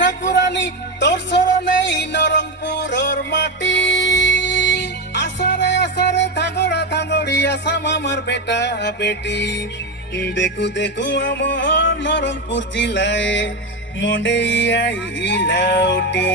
ঠাকুরানী তোর শরণেই নরংপুরর মাটি আসারে আসারে থাঙ্গড়া থাঙ্গড়ি আসাম আমার বেটা বেটি দেখু দেখু আমার নরংপুর জেলায় মন্ডেই আইলা উটি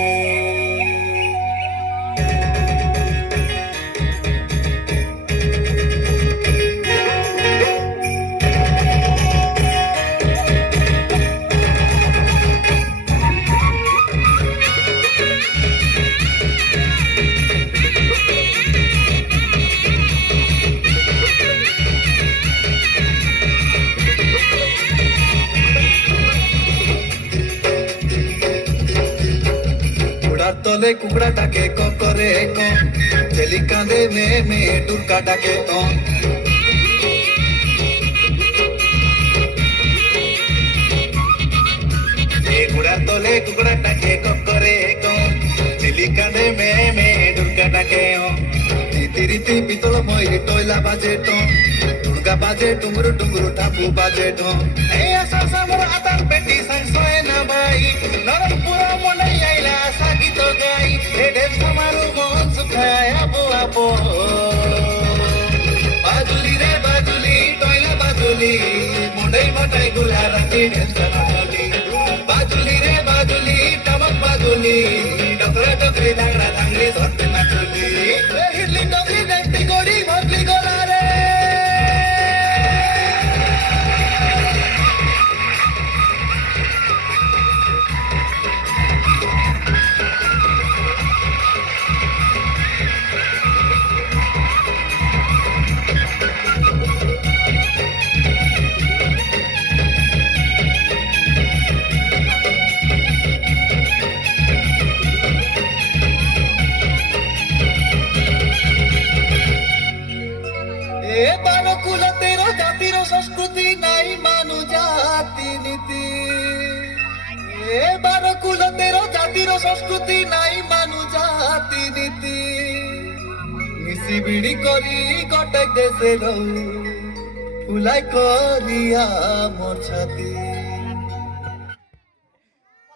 তলে কুকুড়া ডাকে করে ছেলি কাঁদে মে টুরকা ডাকে কুড়ার তলে কুকুড়া ডাকে করে ছেলি কাঁদে মে টুরকা ডাকে রীতি রীতি পিতল মই টয়লা বাজে টুরকা বাজে টুমরু টুমরু ঠাপু বাজে এই আশা সামর আতার বেটি সংশয় না ভাই নরংপুর মনে আইলা সাগিত গাই ঢের সামারু মন সুখায় আপো আপো বাজুলি রে বাজুলি টয়লা বাজুলি মুন্ডাই মটাই গুলা রাতি ঢের সামালি বাজুলি রে বাজুলি টমক বাজুলি ডকরা ডকরি ধাংরা ধাংরি ধরতে নাচুলি হিরলি ডকরি দেখতে গড়ি ভগলি গলা রে জাতির সংস্কৃতি নাই মানু জাতি নীতি এবার কুলতের জাতির সংস্কৃতি নাই মানু জাতি নীতি মিশি বিড়ি করি গটে দেশের ফুলাই করিয়া মোর ছাতি